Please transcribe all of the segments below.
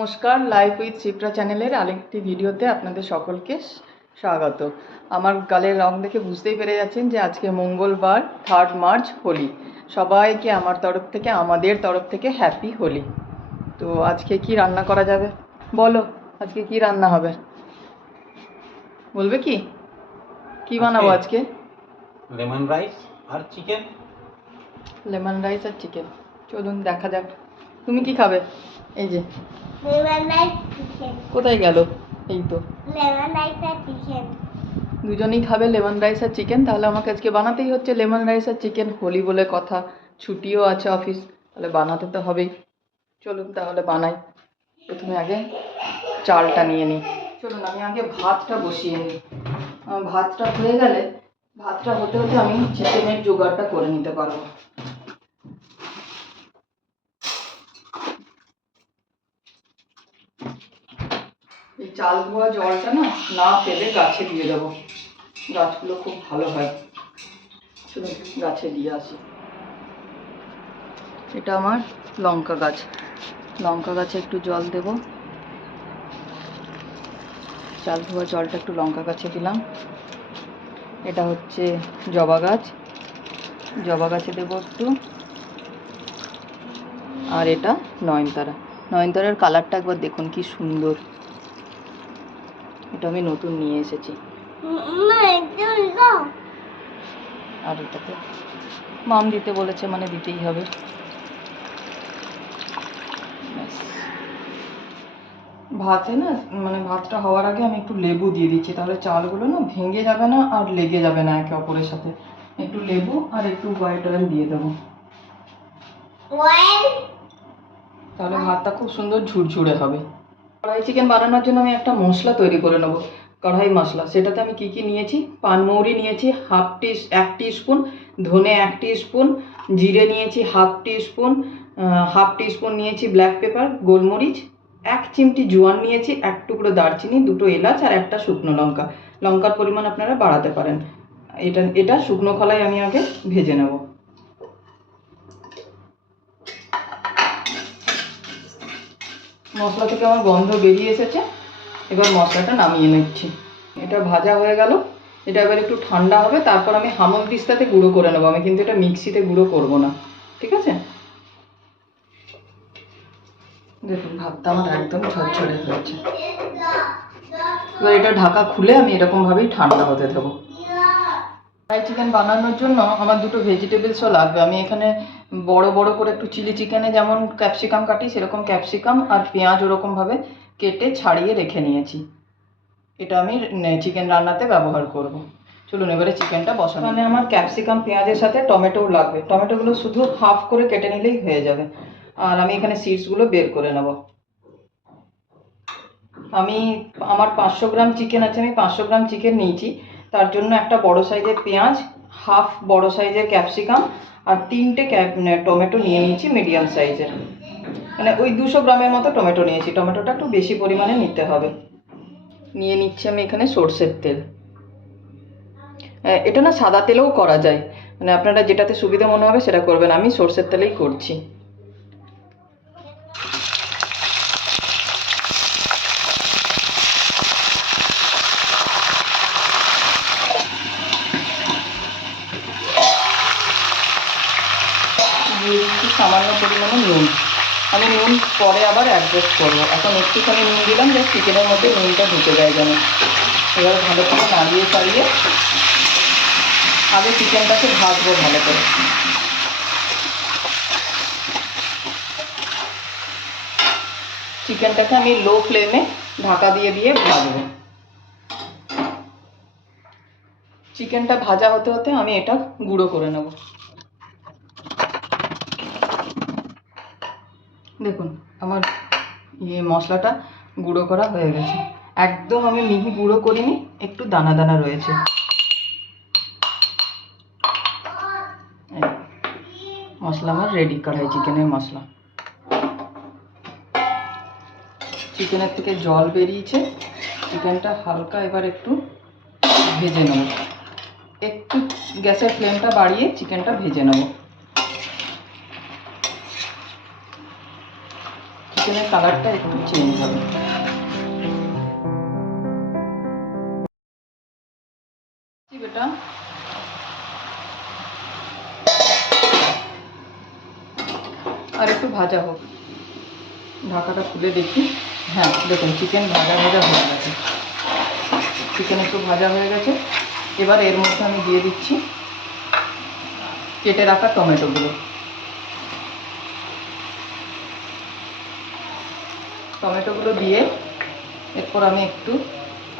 নমস্কার, life with Shipra চ্যানেলের আরেকটি ভিডিওতে আপনাদের সকলকে স্বাগত। আমার গালের রং দেখে বুঝতেই পেরে যাচ্ছেন যে আজকে মঙ্গলবার 3 মার্চ হোলি। সবাইকে আমার তরফ থেকে, আমাদের তরফ থেকে হ্যাপি হোলি। তো আজকে কি রান্না করা যাবে বলো? আজকে কি রান্না হবে বলবে? কি বানাবো আজকে? লেমন রাইস আর চিকেন। লেমন রাইস আর চিকেন, চলুন দেখা যাক। তুমি কি খাবে? এই যে লেমন রাইস চিকেন। কোথায় গেল? এই তো লেমন রাইস আর চিকেন। দুজনেই খাবে লেমন রাইস আর চিকেন। তাহলে আমাকে আজকে বানাতেই হচ্ছে লেমন রাইস আর চিকেন। হোলি বলে কথা, ছুটিও আছে অফিস, তাহলে বানাতে তো হবেই। চলুন তাহলে বানাই। প্রথমে আগে চালটা নিয়ে নিই। চলুন আমি আগে ভাতটা বসিয়ে নিই। ভাতটা হয়ে গেলে, ভাতটা হতে হতে আমি চিকেনের জোগাড়টা করে নিতে পারবো। এই চাল ধোয়া জলটা না ফেলে গাছে দিয়ে দেবো। গাছগুলো খুব ভালো হয়। চলুন গাছে দিয়ে আসি। এটা আমার লঙ্কা গাছ। লঙ্কা গাছে একটু জল দেব। চাল ধোয়া জলটা একটু লঙ্কা গাছে দিলাম। এটা হচ্ছে জবা গাছ, জবা গাছে দেবো একটু। আর এটা নয়নতারা। নয়নতারার কালারটা একবার দেখুন কি সুন্দর। এটা আমি নতুন নিয়ে এসেছি। আর এটাতে মাম দিতে বলেছে, মানে দিতেই হবে। ভাতে মানে ভাতটা হওয়ার আগে আমি একটু লেবু দিয়ে দিচ্ছি, তাহলে চালগুলো ভেঙে যাবে না আর লেগে যাবে না একে অপরের সাথে। একটু লেবু আর একটু হোয়াইট অয়েল দিয়ে দেবো, তাহলে ভাতটা খুব সুন্দর ঝুরঝুরে হবে। কড়াই চিকেন বানানোর জন্য আমি একটা মশলা তৈরি করে নেবো, কড়াই মশলা। সেটাতে আমি কি কি নিয়েছি? পানমৌরি নিয়েছি 1 টিস্পুন, ধনে 1 টিস্পুন, জিরে নিয়েছি 1/2 টিস্পুন, 1/2 টিস্পুন নিয়েছি ব্ল্যাক পেপার, গোলমরিচ, 1 চিমটি জোয়ান নিয়েছি, 1 টুকরো দারচিনি, 2টো এলাচ আর 1টা শুকনো লঙ্কা। লঙ্কার পরিমাণ আপনারা বাড়াতে পারেন। এটা শুকনো খোলায় আমি আগে ভেজে নেব। মশলা থেকে আমার গন্ধ বেরিয়ে এসেছে, এবার মশলাটা নামিয়ে নিচ্ছি। এটা ভাজা হয়ে গেল। এটা এবার একটু ঠান্ডা হবে, তারপর আমি হামানদিস্তাতে গুঁড়ো করে নেবো। আমি কিন্তু এটা মিক্সিতে গুঁড়ো করব না, ঠিক আছে? দেখুন ভাতটা আমার একদম ঝরঝরে হয়েছে। এবার এটা ঢাকা খুলে আমি এরকমভাবেই ঠান্ডা হতে দেবো। ফ্রাই চিকেন বানানোর জন্য আমার 2টো ভেজিটেবলসও লাগবে। আমি এখানে বড় বড় করে একটু চিলি চিকেনে যেমন ক্যাপসিকাম কাটি, সেরকম ক্যাপসিকাম আর পেঁয়াজ ওরকমভাবে কেটে ছাড়িয়ে রেখে নিয়েছি। এটা আমি চিকেন রান্নাতে ব্যবহার করব। চলুন এবারে চিকেনটা বসানো। মানে আমার ক্যাপসিকাম পেঁয়াজের সাথে টমেটোও লাগবে। টমেটোগুলো শুধু হাফ করে কেটে নিলেই হয়ে যাবে। আর আমি এখানে সিডসগুলো বের করে নেব। আমার 500 গ্রাম চিকেন আছে, আমি 500 গ্রাম চিকেন নিয়েছি। তার জন্য একটা বড় সাইজের পেঁয়াজ, হাফ বড় সাইজের ক্যাপসিকাম আর 3টে টমেটো নিয়ে নিয়েছি মিডিয়াম সাইজের। মানে ওই 200 গ্রামের মতো টমেটো নিয়েছি। টমেটোটা একটু বেশি পরিমাণে নিতে হবে। নিয়ে নিচ্ছি আমি এখানে সর্ষের তেল। এটা সাদা তেলেও করা যায়, মানে আপনারা যেটাতে সুবিধা মনে হবে সেটা করবেন। আমি সর্ষের তেলেই করছি। দিয়ে দিচ্ছি সামান্য পরিমাণে নুন। আমি নুন পরে আবার অ্যাডজাস্ট করবো। এখন একটুখানি নুন দিলাম, যে চিকেনের মধ্যে নুনটা ঢুকে যায় যেন। এবার ভালো করে নাড়িয়ে চাড়িয়ে আগে চিকেনটাকে ভাজবো ভালো করে। চিকেনটাকে আমি লো ফ্লেমে ঢাকা দিয়ে দিয়ে ভাজবো। চিকেনটা ভাজা হতে হতে আমি এটা গুঁড়ো করে নেব। দেখুন আমার মশলাটা গুঁড়ো করা হয়ে গেছে। একদম আমি মিহি গুঁড়ো করিনি, একটু দানা দানা রয়েছে। মশলা আমার রেডি, কড়াই চিকেনের মশলা। চিকেনের থেকে জল বেরিয়েছে। চিকেনটা হালকা এবার একটু ভেজে নেব। একটু গ্যাসের ফ্লেমটা বাড়িয়ে চিকেনটা ভেজে নেব। চিকেনের কালারটা একটু চেঞ্জ হবে। বেটা আর একটু ভাজা হোক, ঢাকাটা খুলে দেখি। হ্যাঁ দেখুন চিকেন ভাজা ভাজা হয়ে গেছে, চিকেন একটু ভাজা হয়ে গেছে। এবার এর মধ্যে আমি দিয়ে দিচ্ছি কেটে রাখা টমেটোগুলো। টমেটোগুলো দিয়ে এরপর আমি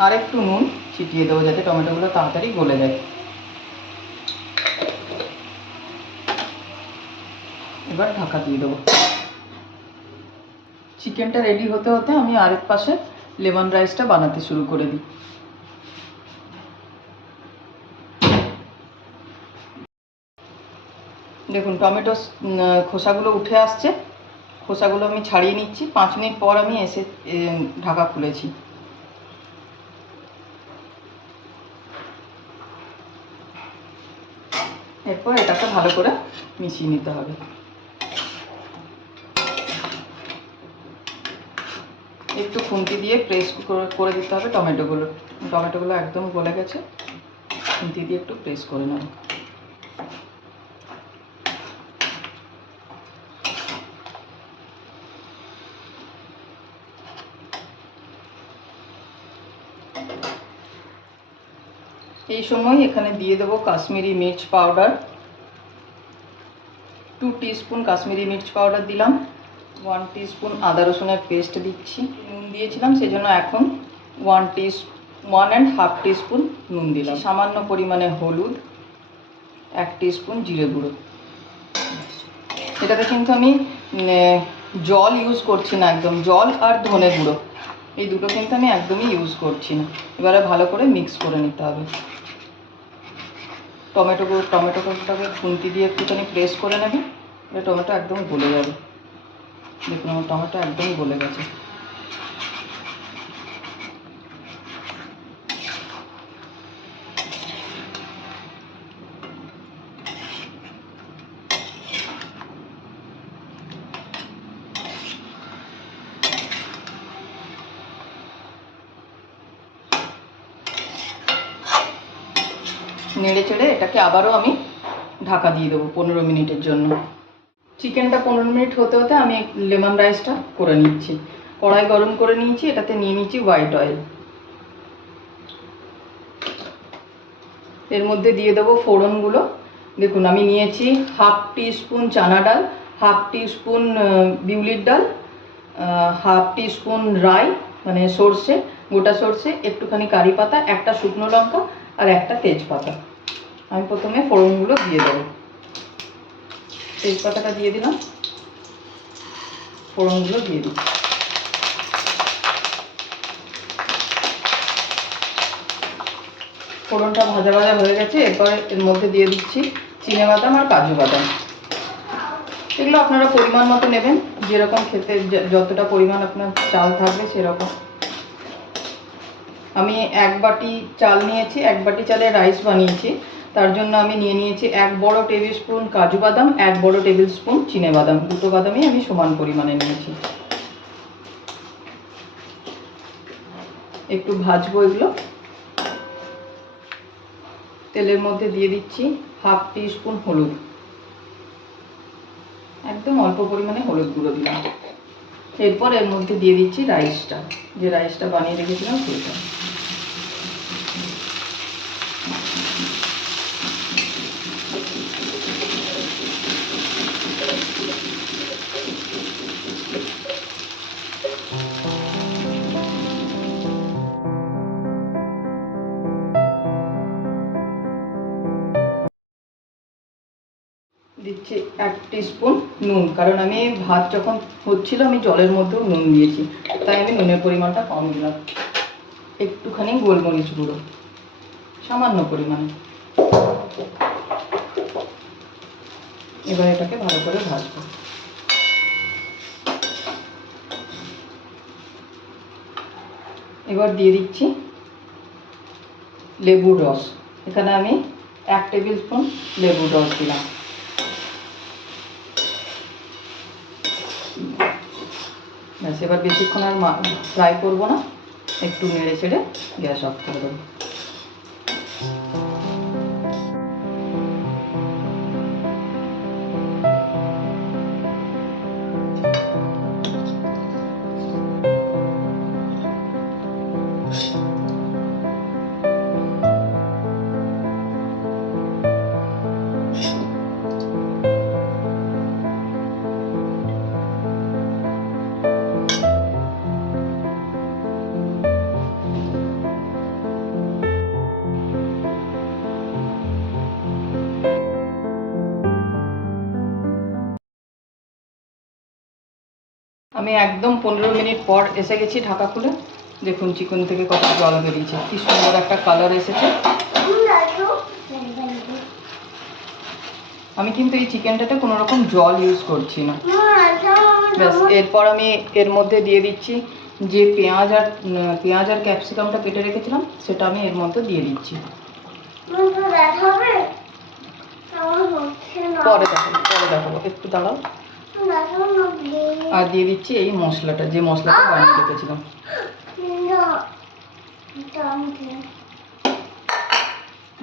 আর একটু নুন ছিটিয়ে দেবো যাতে টমেটোগুলো তাড়াতাড়ি গলে যায়। এবার ঢাকা দিয়ে দেবো। চিকেনটা রেডি হতে হতে আমি আরেক পাশে লেমন রাইসটা বানাতে শুরু করে দিই। দেখুন টমেটো খোসাগুলো উঠে আসছে, খোসাগুলো আমি ছাড়িয়ে নিচ্ছি। 5 মিনিট পর আমি এসে ঢাকা খুলেছি। এরপর এটাকে ভালো করে মিশিয়ে নিতে হবে। একটু খুন্তি দিয়ে প্রেস করে দিতে হবে টমেটোগুলো একদম গলে গেছে, খুন্তি দিয়ে একটু প্রেস করে নেব। এই সময় এখানে দিয়ে দেবো কাশ্মীরি মির্চ পাউডার। 2 টিস্পুন কাশ্মীরি মির্চ পাউডার দিলাম। 1 টিস্পুন আদা রসুনের পেস্ট দিচ্ছি। নুন দিয়েছিলাম সেজন্য এখন 1.5 টিস্পুন নুন দিলাম। সামান্য পরিমাণে হলুদ, 1 টিস্পুন জিরে গুঁড়ো। এটাতে কিন্তু আমি জল ইউজ করছি না, একদম জল আর ধনে গুঁড়ো এই দুটো কিন্তু আমি একদমই ইউজ করছি না। এবারে ভালো করে মিক্স করে নিতে হবে। টমেটোটাকে খুন্তি দিয়ে একটুখানি প্রেস করে নেবে, টমেটো একদম গলে যাবে। দেখুন আমার টমেটো একদম গলে গেছে। নেড়ে চেড়ে এটাকে আবারও আমি ঢাকা দিয়ে দেবো 15 মিনিটের জন্য। চিকেনটা 15 মিনিট হতে হতে আমি লেমন রাইসটা করে নিচ্ছি। কড়াই গরম করে নিয়েছি, এটাতে নিয়ে নিচ্ছি হোয়াইট অয়েল। এর মধ্যে দিয়ে দেবো ফোড়নগুলো। দেখুন আমি নিয়েছি 1/2 টিস্পুন চানা ডাল, 1/2 টিস্পুন বিউলির ডাল, 1/2 টিস্পুন রাই মানে সর্ষে, গোটা সর্ষে, একটুখানি কারি পাতা, একটা শুকনো লঙ্কা আর একটা তেজপাতা। আমি প্রথমে ফোড়নগুলো দিয়ে দেবো। তেজপাতাটা দিয়ে দিলাম, ফোড়নগুলো দিয়ে দিই। ফোড়নটা ভাজা ভাজা হয়ে গেছে। এরপরে এর মধ্যে দিয়ে দিচ্ছি চিনেবাদাম আর কাজু বাদাম। এগুলো আপনারা পরিমাণ মতো নেবেন, যেরকম খেতে যতটা পরিমাণ আপনার চাল থাকবে সেরকম। আমি 1 বাটি চাল নিয়েছি, 1 বাটি চালে রাইস বানিয়েছি, তার জন্য আমি নিয়ে নিয়েছি 1 বড় টেবিল স্পুন কাজু বাদাম, 1 বড় টেবিল স্পুন চিনেবাদাম। দুটো বাদামই আমি সমান পরিমাণে নিয়েছি। একটু ভাজবো এগুলো। তেলের মধ্যে দিয়ে দিচ্ছি 1/2 টিস্পুন হলুদ, একদম অল্প পরিমাণে হলুদ গুঁড়ো দিলাম। এরপর এর মধ্যে দিয়ে দিচ্ছি যে রাইসটা বানিয়ে রেখেছিলাম সেটা। দিচ্ছি 1 টিস্পুন নুন, কারণ আমি ভাত যখন হচ্ছিল আমি জলের মধ্যেও নুন দিয়েছি, তাই আমি নুনের পরিমাণটা কম দিলাম। একটুখানি গোলমরিচ গুঁড়ো সামান্য পরিমাণে। এবার এটাকে ভালো করে ভাজবো। এবার দিয়ে দিচ্ছি লেবুর রস। এখানে আমি 1 টেবিল স্পুন লেবুর রস দিলাম। ব্যাস, এবার বেশিক্ষণ আর ফ্রাই করবো না, একটু নেড়ে ছেড়ে গ্যাস অফ করে দেবো। আমি একদম 15 মিনিট পর এসে গেছি ঢাকা খুলে। দেখুন চিকেন থেকে কত জল বেরিয়েছে, কি সুন্দর একটা কালার এসেছে। আমি কিন্তু এই চিকেনটাতে কোনো রকম জল ইউজ করছি না। ব্যাস, এরপর আমি এর মধ্যে দিয়ে দিচ্ছি যে পেঁয়াজ আর ক্যাপসিকামটা কেটে রেখেছিলাম, সেটা আমি এর মধ্যে দিয়ে দিচ্ছি। পরে দেখাবো, একটু দাঁড়াও। আর দিয়ে দিচ্ছি এই মশলাটা, যে মশলাটা বানিয়ে রেখেছিলাম।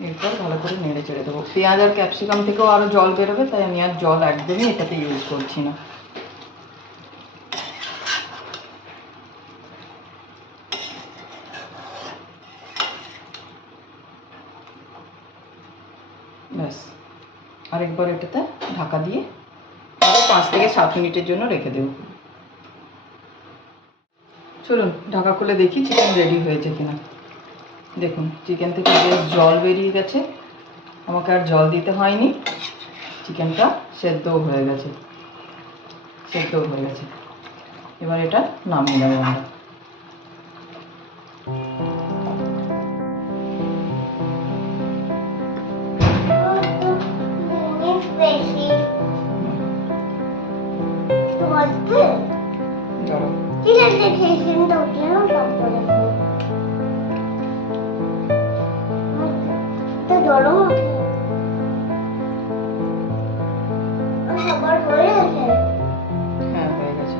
এরপর ভালো করে নেড়ে চেড়ে দেবো। পেঁয়াজ আর ক্যাপসিকাম থেকেও আরও জল বেরোবে, তাই আমি আর জল একদমই এটাতে ইউজ করছি না। ব্যাস, আরেকবার এটাতে ঢাকা দিয়ে আরও 5 থেকে 7 মিনিটের জন্য রেখে দেব। চলুন ঢাকা খুলে দেখি চিকেন রেডি হয়েছে কিনা। দেখুন চিকেন থেকে বেশ জল বেরিয়ে গেছে, আমাকে আর জল দিতে হয়নি। চিকেনটা সেদ্ধও হয়ে গেছে। এবার এটা নামিয়ে নেবো আমরা। হ্যাঁ, হয়ে গেছে।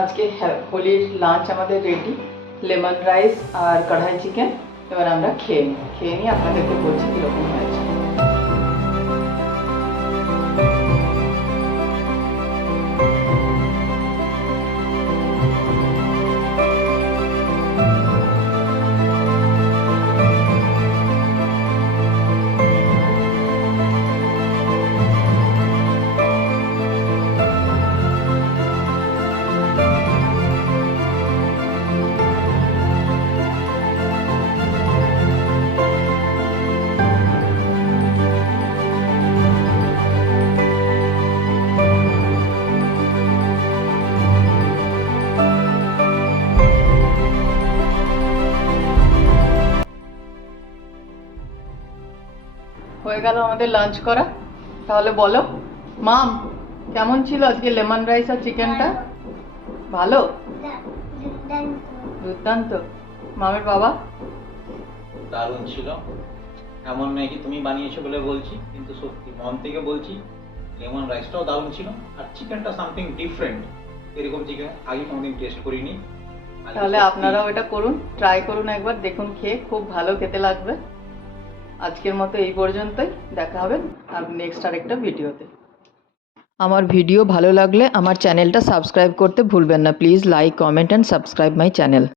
আজকে হোলির লাঞ্চ আমাদের রেডি, লেমন রাইস আর কড়াই চিকেন। এবার আমরা খেয়ে নিই, আপনাদেরকে বলছি কীরকম হয়েছে। হয়ে গেল আমাদের লাঞ্চ করা। তাহলে বলো মাম, কেমন ছিল আজকে লেমন রাইস আর চিকেনটা? ভালো, দুর্দান্ত। মামের বাবা? দারুণ ছিল। এমন নয় কি তুমি বানিয়েছো বলে বলছি, কিন্তু সত্যি মন থেকে বলছি লেমন রাইসটাও দারুণ ছিল, আর চিকেনটা সামথিং ডিফারেন্ট। এরকম চিকেন আগে কোনোদিন টেস্ট করিনি। তাহলে আপনারাও এটা করুন, ট্রাই করুন একবার, দেখুন খেয়ে খুব ভালো খেতে লাগবে। আজকের মতো এই পর্যন্তই, দেখা হবে আর নেক্সট আরেকটা ভিডিওতে। আমার ভিডিও ভালো লাগলে আমার চ্যানেলটা সাবস্ক্রাইব করতে ভুলবেন না। Please like, comment and subscribe my channel.